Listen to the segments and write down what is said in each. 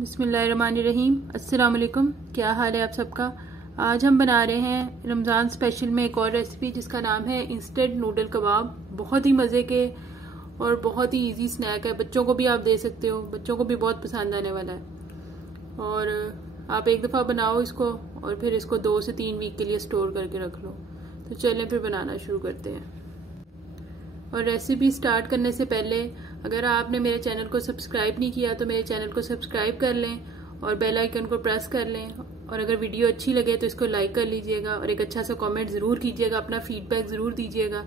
बिस्मिल्लाहिर्रहमानिर्रहीम। अस्सलाम वालेकुम। क्या हाल है आप सबका। आज हम बना रहे हैं रमज़ान स्पेशल में एक और रेसिपी जिसका नाम है इंस्टेंट नूडल कबाब। बहुत ही मज़े के और बहुत ही इजी स्नैक है। बच्चों को भी आप दे सकते हो, बच्चों को भी बहुत पसंद आने वाला है। और आप एक दफ़ा बनाओ इसको और फिर इसको 2 से 3 वीक के लिए स्टोर करके रख लो। तो चलें फिर बनाना शुरू करते हैं। और रेसिपी स्टार्ट करने से पहले अगर आपने मेरे चैनल को सब्सक्राइब नहीं किया तो मेरे चैनल को सब्सक्राइब कर लें और बेल आइकन को प्रेस कर लें। और अगर वीडियो अच्छी लगे तो इसको लाइक कर लीजिएगा और एक अच्छा सा कमेंट ज़रूर कीजिएगा, अपना फीडबैक ज़रूर दीजिएगा।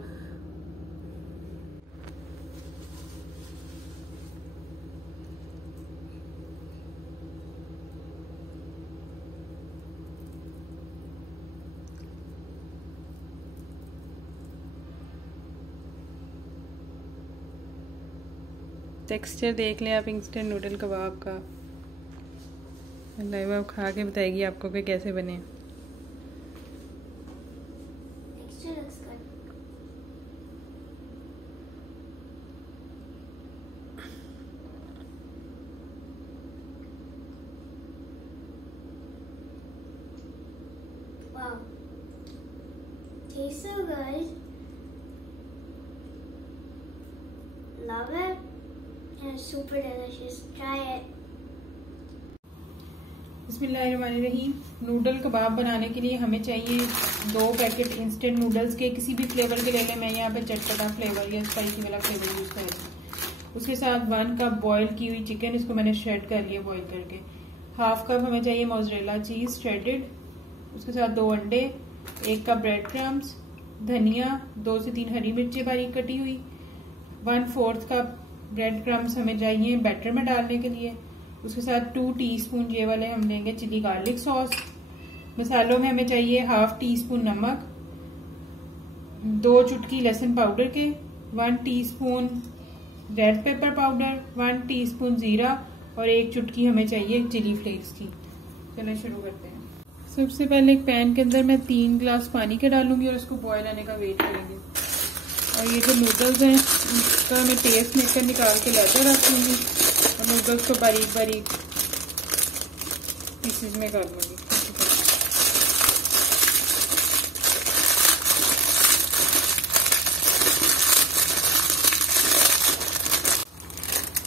टेक्सचर देख लें आप इंस्टेंट नूडल कबाब का। लाइवा खा के बताएगी आपको कि कैसे बने। Wow. Tastes so good. Love it. And it's super delicious. Try it. बिस्मिल्लाहिर्रहमानिर्रहीम। नूडल कबाब बनाने के लिए हमें चाहिए 2 पैकेट इंस्टेंट नूडल्स के। किसी भी फ्लेवर के ले लें, मैं यहाँ पे चटपटा फ्लेवर या स्पाइसी वाला फ्लेवर यूज कर रही हूँ। उसके साथ 1 कप बॉईल की हुई चिकन, इसको मैंने श्रेड कर लिया बॉईल करके। 1/2 कप हमें चाहिए मोज़रेला चीज श्रेडेड। उसके साथ 2 अंडे, 1 कप ब्रेड क्रम्स, धनिया, 2 से 3 हरी मिर्चें बारीक कटी हुई, 1/4 कप ब्रेड क्रम्स हमें चाहिए बैटर में डालने के लिए। उसके साथ 2 टीस्पून ये वाले हम लेंगे चिली गार्लिक सॉस। मसालों में हमें चाहिए 1/2 टीस्पून नमक, 2 चुटकी लहसुन पाउडर के, 1 teaspoon red pepper powder, 1 teaspoon जीरा और 1 चुटकी हमें चाहिए चिली फ्लेक्स की। चलिए शुरू करते हैं। सबसे पहले एक पैन के अंदर मैं 3 गिलास पानी के डालूंगी और उसको बॉयल आने का वेट करेंगे। और ये जो नूडल्स हैं उसका मैं टेस्ट मेकर निकाल के लेकर रख लूँगी और नूडल्स को बारीक बारीक पीसेस में कर लूँगी।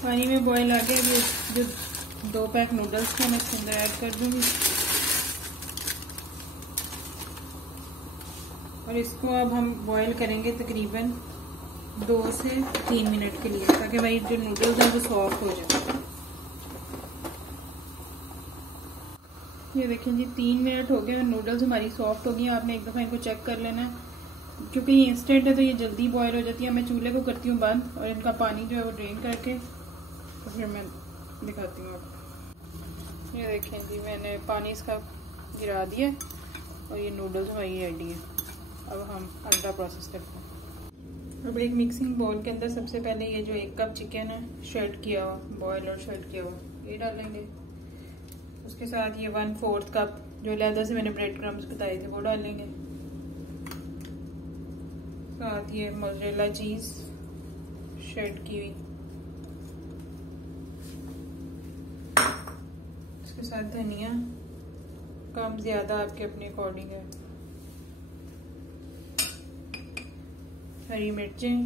पानी में बॉयल आ गया, ये जो 2 पैक नूडल्स हैं मैं इसके अंदर ऐड कर दूँगी और इसको अब हम बॉईल करेंगे तकरीबन 2 से 3 मिनट के लिए, ताकि भाई जो नूडल्स हैं वो सॉफ्ट हो जाए। ये देखें जी 3 मिनट हो गए, नूडल्स हमारी सॉफ्ट हो गई। आपने एक दफ़ा इनको चेक कर लेना है, क्योंकि ये इंस्टेंट है तो ये जल्दी बॉईल हो जाती है। मैं चूल्हे को करती हूँ बंद और इनका पानी जो है वो ड्रेन करके तो फिर मैं दिखाती हूँ आपको। ये देखें जी मैंने पानी इसका गिरा दिया और ये नूडल्स हमारी रेडी है। अब हम अगला प्रोसेस करते हैं। अब एक मिक्सिंग बाउल के अंदर सबसे पहले ये जो 1 कप चिकन है श्रेड किया हुआ, बॉयल और श्रेड किया हुआ, ये डालेंगे। उसके साथ ये 1/4 कप जो अलहदा से मैंने ब्रेड क्रम्स बताए थे वो डालेंगे। साथ ये मोज़रेला चीज श्रेड की हुई, उसके साथ धनिया कम ज्यादा आपके अपने अकॉर्डिंग है, हरी मिर्चें,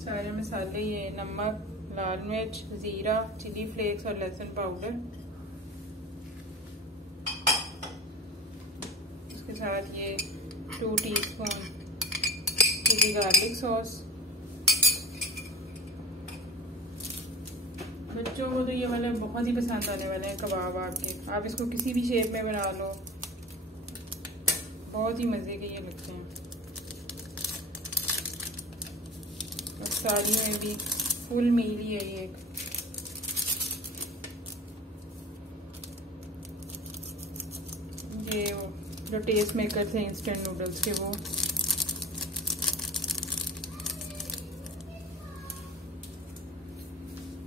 सारे मसाले ये नमक, लाल मिर्च, जीरा, चिली फ्लेक्स और लहसुन पाउडर। उसके साथ ये 2 टीस्पून चिली गार्लिक सॉस। बच्चों को तो ये वाले बहुत ही पसंद आने वाले हैं कबाब आपके। आप इसको किसी भी शेप में बना लो, बहुत ही मज़े के ये लगते हैं। और सारी में भी फुल मील ही है ये एक। ये जो टेस्ट मेकर थे इंस्टेंट नूडल्स के वो।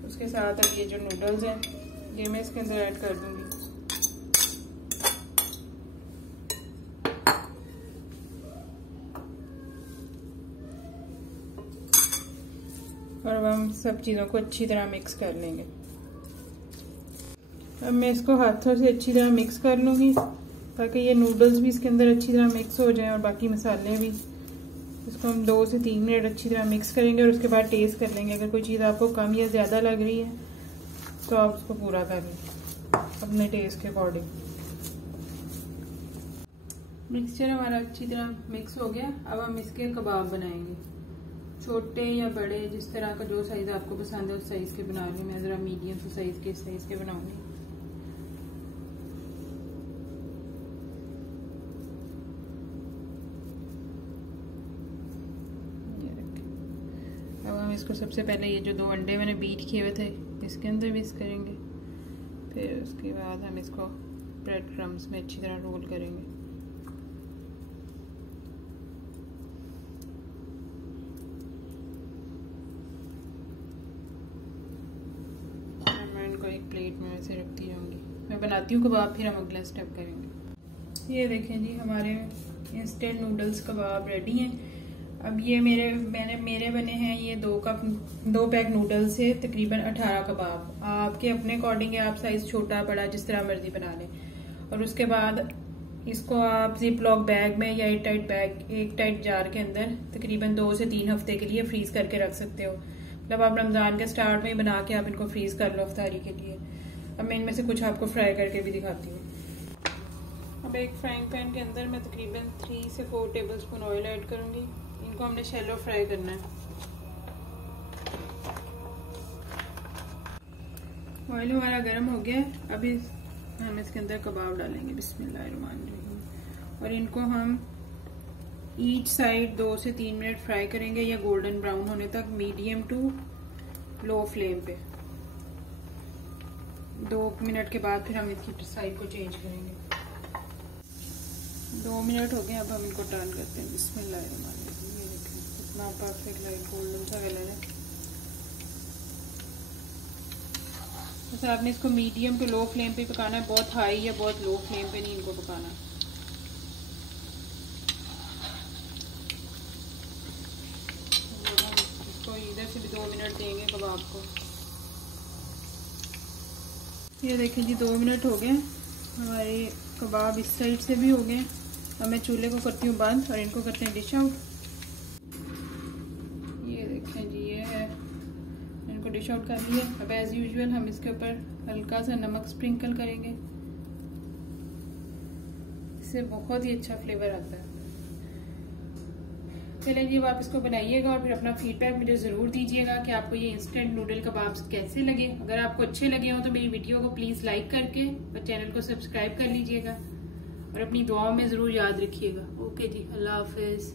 उसके साथ अब ये जो नूडल्स हैं ये मैं इसके अंदर ऐड कर दूंगी। और अब हम हम सब चीज़ों को अच्छी तरह मिक्स कर लेंगे। अब मैं इसको हाथों से अच्छी तरह मिक्स कर लूँगी ताकि ये नूडल्स भी इसके अंदर अच्छी तरह मिक्स हो जाएं और बाकी मसाले भी। इसको हम 2 से 3 मिनट अच्छी तरह मिक्स करेंगे और उसके बाद टेस्ट कर लेंगे। अगर कोई चीज़ आपको कम या ज़्यादा लग रही है तो आप उसको पूरा कर लें अपने टेस्ट के अकॉर्डिंग। मिक्सचर हमारा अच्छी तरह मिक्स हो गया। अब हम इसके कबाब बनाएंगे, छोटे या बड़े, जिस तरह का जो साइज़ आपको पसंद है उस साइज़ के बना लूँ। मैं ज़रा मीडियम से साइज़ के बनाऊँगी। अब हम इसको सबसे पहले ये जो 2 अंडे मैंने बीट किए हुए थे इसके अंदर मिक्स करेंगे। फिर उसके बाद हम इसको ब्रेड क्रम्स में अच्छी तरह रोल करेंगे। मैं इनको एक प्लेट में वैसे रखती जाऊँगी। मैं बनाती हूँ कबाब, फिर हम अगला स्टेप करेंगे। ये देखें जी, हमारे इंस्टेंट नूडल्स कबाब रेडी हैं। अब ये मेरे बने हैं ये 2 पैक नूडल्स से तकरीबन 18 कबाब। आपके अपने अकॉर्डिंग है, आप साइज छोटा बड़ा जिस तरह मर्जी बना लें। और उसके बाद इसको आप जिप लॉक बैग में या एक टाइट जार के अंदर तकरीबन 2 से 3 हफ्ते के लिए फ्रीज करके रख सकते हो। मतलब आप रमजान के स्टार्ट में ही बना के आप इनको फ्रीज कर लो अफ्तारी के लिए। अब मैं इनमें से कुछ आपको फ्राई करके भी दिखाती हूँ। अब एक फ्राइंग पैन के अंदर मैं तकरीबन 3 से 4 टेबलस्पून ऑयल ऐड करूँगी। इनको हमने शैलो फ्राई करना है। ऑयल हमारा गर्म हो गया। अभी हम इसके अंदर कबाब डालेंगे, बिस्मिल्लाहिर्रहमानिर्रहीम। और इनको हम ईच साइड 2 से 3 मिनट फ्राई करेंगे या गोल्डन ब्राउन होने तक, मीडियम टू लो फ्लेम पे। 2 मिनट के बाद फिर हम इसकी साइड को चेंज करेंगे। 2 मिनट हो गए। अब हम इनको टर्न करते हैं, बिस्मिल्लाहिर्रहमानिर्रहीम। ये देखें कितना परफेक्ट लाइट गोल्डन सा कलर है। तो आपने इसको मीडियम टू लो फ्लेम पे पकाना है, बहुत हाई या बहुत लो फ्लेम पे नहीं इनको पकाना। इसको इधर से भी 2 मिनट देंगे कबाब को। ये देखें जी 2 मिनट हो गए, हमारे कबाब इस साइड से भी हो गए। अब मैं चूल्हे को करती हूँ बंद और इनको करते हैं डिश आउट। ये देखें जी, ये है, इनको डिश आउट कर लिया। अब एज यूजुअल हम इसके ऊपर हल्का सा नमक स्प्रिंकल करेंगे, इससे बहुत ही अच्छा फ्लेवर आता है। चलिए जी, अब आप इसको बनाइएगा और फिर अपना फीडबैक मुझे ज़रूर दीजिएगा कि आपको ये इंस्टेंट नूडल कबाब्स कैसे लगे। अगर आपको अच्छे लगे हो तो मेरी वीडियो को प्लीज़ लाइक करके और चैनल को सब्सक्राइब कर लीजिएगा और अपनी दुआओं में ज़रूर याद रखिएगा। ओके जी, अल्लाह हाफिज़।